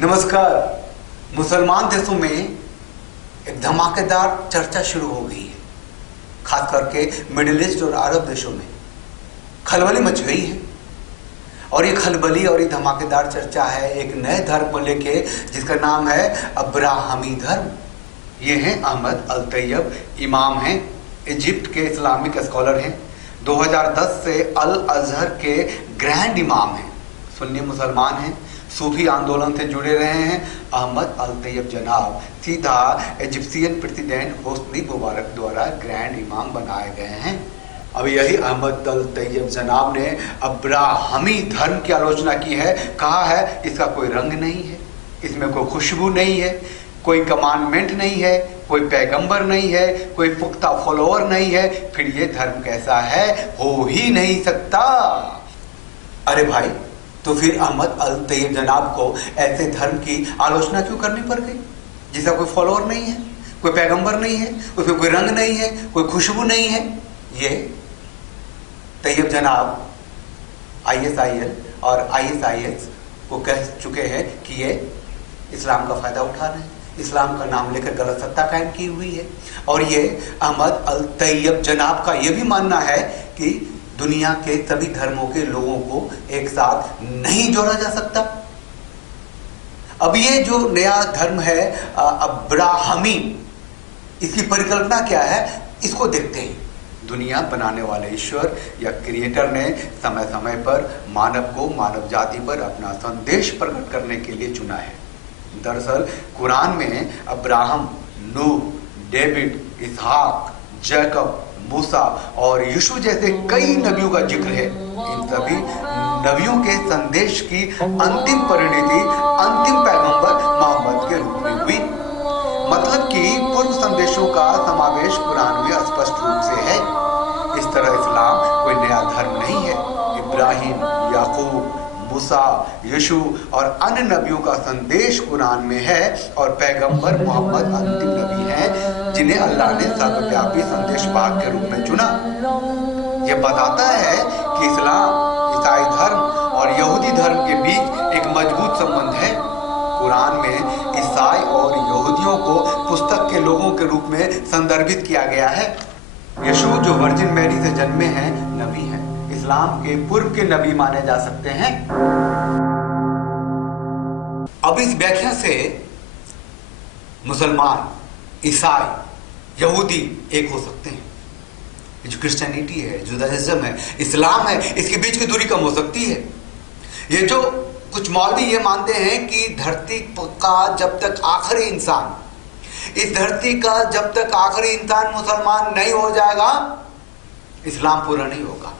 नमस्कार। मुसलमान देशों में एक धमाकेदार चर्चा शुरू हो गई है। खास करके मिडिल ईस्ट और अरब देशों में खलबली मच गई है। और ये खलबली और ये धमाकेदार चर्चा है एक नए धर्म को लेके, जिसका नाम है अब्राहमी धर्म। ये हैं अहमद अल तैयब, इमाम हैं, इजिप्ट के इस्लामिक स्कॉलर हैं, 2010 से अल अजहर के ग्रैंड इमाम हैं, सुन्नी मुसलमान हैं, सूफी आंदोलन से जुड़े रहे हैं। अहमद अल तैयब जनाब सीधा इजिप्शियन प्रेसिडेंट होस्नी मुबारक द्वारा ग्रैंड इमाम बनाए गए हैं। अब यही अहमद अल तैयब जनाब ने अब्राहमी धर्म की आलोचना की है। कहा है इसका कोई रंग नहीं है, इसमें कोई खुशबू नहीं है, कोई कमांडमेंट नहीं है, कोई पैगंबर नहीं है, कोई पुख्ता फॉलोअर नहीं है, फिर ये धर्म कैसा है? हो ही नहीं सकता। अरे भाई, तो फिर अहमद अल तैयब जनाब को ऐसे धर्म की आलोचना क्यों करनी पड़ गई जिसका कोई फॉलोअर नहीं है, कोई पैगंबर नहीं है, उसमें कोई रंग नहीं है, कोई खुशबू नहीं है? ये तैयब जनाब ISIL और ISIS को कह चुके हैं कि ये इस्लाम का फायदा उठा रहे हैं, इस्लाम का नाम लेकर गलत सत्ता कायम की हुई है। और ये अहमद अल तैयब जनाब का ये भी मानना है कि दुनिया के सभी धर्मों के लोगों को एक साथ नहीं जोड़ा जा सकता। अब ये जो नया धर्म है अब्राहमी, इसकी परिकल्पना क्या है, इसको देखते हैं। दुनिया बनाने वाले ईश्वर या क्रिएटर ने समय समय पर मानव को मानव जाति पर अपना संदेश प्रकट करने के लिए चुना है। दरअसल कुरान में अब्राहम, नूह, डेविड, इसहाक, जैकब, मूसा और यीशु जैसे कई नबियों का जिक्र है। इन सभी नबियों के संदेश की अंतिम परिणति अंतिम पैगंबर मोहम्मद के रूप में हुई। मतलब कि पूर्व संदेशों का समावेश कुरान में स्पष्ट रूप से है। इस तरह इस्लाम कोई नया धर्म नहीं है। इब्राहिम, याकूब, मूसा, यीशु और अन्य नबियों का संदेश कुरान में है और पैगंबर मोहम्मद अंतिम नबी हैं जिन्हें अल्लाह ने सर्वव्यापी संदेश पाक के रूप में चुना। यह बताता है कि इस्लाम, ईसाई धर्म और यहूदी धर्म के बीच एक मजबूत संबंध है। कुरान में ईसाई और यहूदियों को पुस्तक के लोगों के रूप में संदर्भित किया गया है। यीशु जो वर्जिन मैरी से जन्मे हैं, नबी हैं, इस्लाम के पूर्व के नबी माने जा सकते हैं। अब इस व्याख्या से मुसलमान, ईसाई, यहूदी एक हो सकते हैं। जो क्रिश्चियनिटी है, जुदाइज्म है, इस्लाम है, इसके बीच की दूरी कम हो सकती है। ये जो कुछ मौलवी ये मानते हैं कि धरती का जब तक आखिरी इंसान, इस धरती का जब तक आखिरी इंसान मुसलमान नहीं हो जाएगा, इस्लाम पूरा नहीं होगा,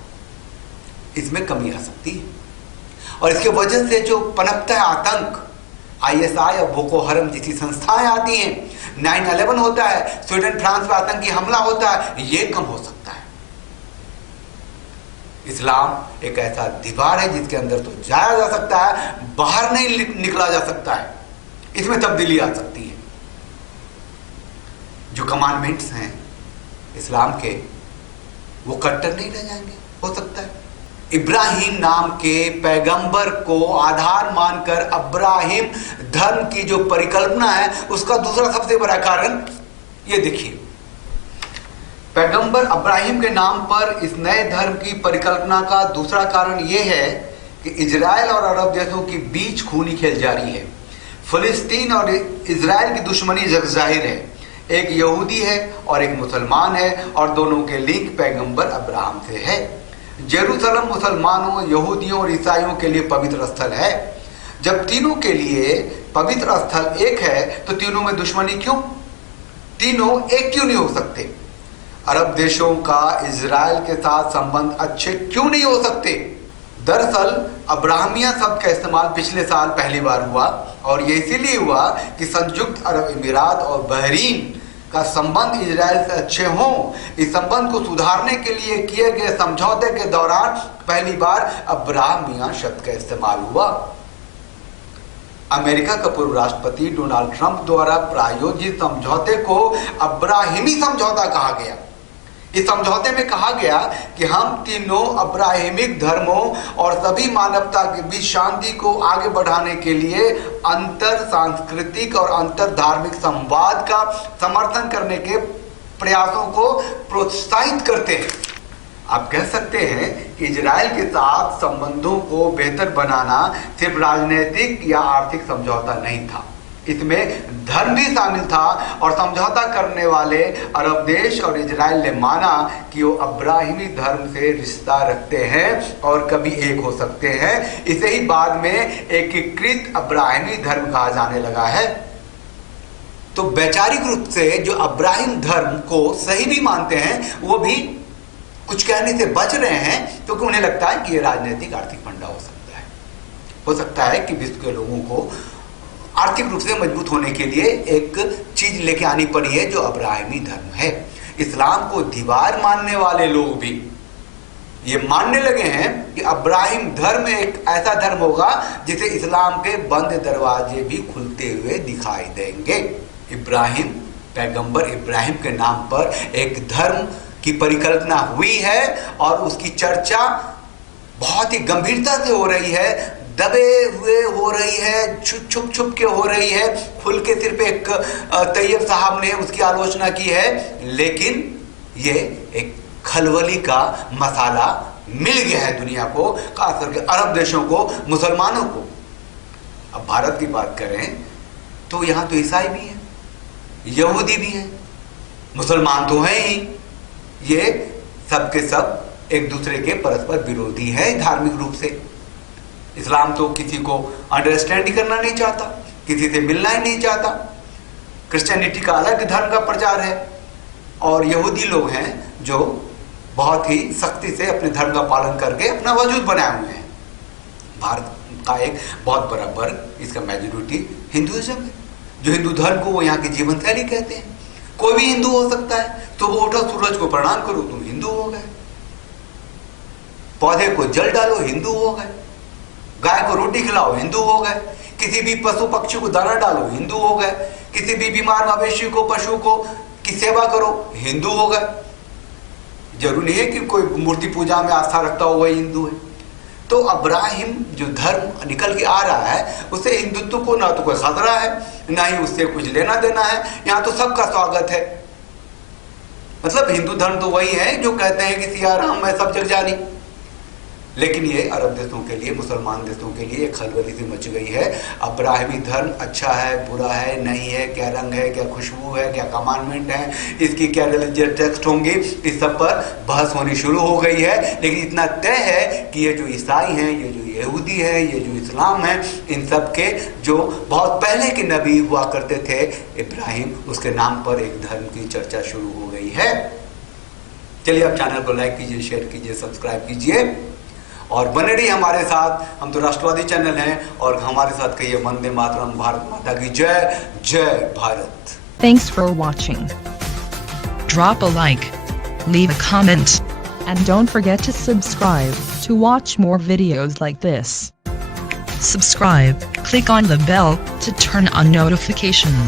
इसमें कमी आ सकती है। और इसके वजह से जो पनपता है आतंक, ISI और बोको हरम जैसी संस्थाएं आती हैं, 9/11 होता है, स्वीडन फ्रांस पर आतंकी हमला होता है, ये कम हो सकता है। इस्लाम एक ऐसा दीवार है जिसके अंदर तो जाया जा सकता है, बाहर नहीं निकला जा सकता है, इसमें तब्दीली आ सकती है। जो कमांडमेंट्स हैं इस्लाम के, वो कट्टर नहीं रह जाएंगे, हो सकता है। इब्राहिम नाम के पैगंबर को आधार मानकर अब्राहिम धर्म की जो परिकल्पना है, उसका दूसरा सबसे बड़ा कारण ये देखिए। पैगंबर अब्राहिम के नाम पर इस नए धर्म की परिकल्पना का दूसरा कारण ये है कि इजराइल और अरब देशों के बीच खूनी खेल जारी है। फिलिस्तीन और इजराइल की दुश्मनी जगजाहिर है। एक यहूदी है और एक मुसलमान है और दोनों के लिंक पैगंबर अब्राहम से है। जेरूसलम मुसलमानों, यहूदियों और ईसाइयों के लिए पवित्र स्थल है। जब तीनों के लिए पवित्र स्थल एक है तो तीनों में दुश्मनी क्यों? तीनों एक क्यों नहीं हो सकते? अरब देशों का इजराइल के साथ संबंध अच्छे क्यों नहीं हो सकते? दरअसल अब्राहमिया शब्द का इस्तेमाल पिछले साल पहली बार हुआ और ये इसीलिए हुआ कि संयुक्त अरब अमीरात और बहरीन का संबंध इजराइल से अच्छे हों। इस संबंध को सुधारने के लिए किए गए समझौते के दौरान पहली बार अब्राहमिया शब्द का इस्तेमाल हुआ। अमेरिका का पूर्व राष्ट्रपति डोनाल्ड ट्रंप द्वारा प्रायोजित समझौते को अब्राहिमी समझौता कहा गया। इस समझौते में कहा गया कि हम तीनों अब्राहमिक धर्मों और सभी मानवता के बीच शांति को आगे बढ़ाने के लिए अंतर सांस्कृतिक और अंतर धार्मिक संवाद का समर्थन करने के प्रयासों को प्रोत्साहित करते हैं। आप कह सकते हैं कि इजराइल के साथ संबंधों को बेहतर बनाना सिर्फ राजनीतिक या आर्थिक समझौता नहीं था, इसमें धर्म भी शामिल था और समझौता करने वाले अरब देश और इजराइल ने माना कि वो अब्राहिमी धर्म से रिश्ता रखते हैं और कभी एक हो सकते हैं। इसे ही बाद में एकीकृत अब्राहिमी धर्म कहा जाने लगा है। तो वैचारिक रूप से जो अब्राहिम धर्म को सही भी मानते हैं, वो भी कुछ कहने से बच रहे हैं क्योंकि उन्हें लगता है कि ये राजनीतिक आर्थिक फंडा हो सकता है। हो सकता है कि विश्व के लोगों को आर्थिक रूप से मजबूत होने के लिए एक चीज लेके आनी पड़ी है जो अब्राहिमी धर्म है। इस्लाम को दीवार मानने वाले लोग भी ये मानने लगे हैं कि अब्राहिम धर्म एक ऐसा धर्म होगा जिसे इस्लाम के बंद दरवाजे भी खुलते हुए दिखाई देंगे। इब्राहिम, पैगंबर इब्राहिम के नाम पर एक धर्म की परिकल्पना हुई है और उसकी चर्चा बहुत ही गंभीरता से हो रही है, दबे हुए हो रही है, छुप छुप के हो रही है। खुल के सिर्फ एक तैयब साहब ने उसकी आलोचना की है, लेकिन ये एक खलबली का मसाला मिल गया है दुनिया को, खास करके अरब देशों को, मुसलमानों को। अब भारत की बात करें तो यहाँ तो ईसाई भी है, यहूदी भी है, मुसलमान तो हैं ही। ये सब के सब एक दूसरे के परस्पर विरोधी हैं धार्मिक रूप से। इस्लाम तो किसी को अंडरस्टैंड ही करना नहीं चाहता, किसी से मिलना ही नहीं चाहता। क्रिश्चियनिटी का अलग धर्म का प्रचार है और यहूदी लोग हैं जो बहुत ही सख्ती से अपने धर्म का पालन करके अपना वजूद बनाए हुए हैं। भारत का एक बहुत बड़ा वर्ग, इसका मेजॉरिटी हिंदुइज्म है, जो हिंदू धर्म को वो यहाँ की जीवन शैली कहते हैं। कोई भी हिंदू हो सकता है, तो वो उठो सूरज को प्रणाम करो, तुम हिंदू हो गए। पौधे को जल डालो, हिंदू हो गए। गाय को रोटी खिलाओ, हिंदू हो गए। किसी भी पशु पक्षी को दाना डालो, हिंदू हो गए। किसी भी बीमार मवेशी को, पशु को की सेवा करो, हिंदू हो गए। जरूरी है कि कोई मूर्ति पूजा में आस्था रखता हो वही हिंदू है। तो अब्राहिम जो धर्म निकल के आ रहा है, उससे हिंदुत्व को ना तो कोई खतरा है, ना ही उससे कुछ लेना देना है। यहाँ तो सबका स्वागत है। मतलब हिंदू धर्म तो वही है जो कहते हैं कि सिया राम मैं सब जग जानी। लेकिन ये अरब देशों के लिए, मुसलमान देशों के लिए एक खलबली सी मच गई है। अब्राहिमी धर्म अच्छा है, बुरा है, नहीं है, क्या रंग है, क्या खुशबू है, क्या कमांडमेंट है, इसकी क्या रिलीजियस टेक्स्ट होंगे, इस सब पर बहस होनी शुरू हो गई है। लेकिन इतना तय है कि ये जो ईसाई हैं, ये जो यहूदी है, ये जो इस्लाम है, इन सब के जो बहुत पहले के नबी हुआ करते थे इब्राहिम, उसके नाम पर एक धर्म की चर्चा शुरू हो गई है। चलिए आप चैनल को लाइक कीजिए, शेयर कीजिए, सब्सक्राइब कीजिए और बने रहिए हमारे साथ। हम तो राष्ट्रवादी चैनल हैं और हमारे साथ कहिए वंदे मातरम, भारत माता की जय, जय Bharat. Thanks for watching. Drop a like, leave a comment, and don't forget to subscribe to watch more videos like this. Subscribe, click on the bell to turn on notifications.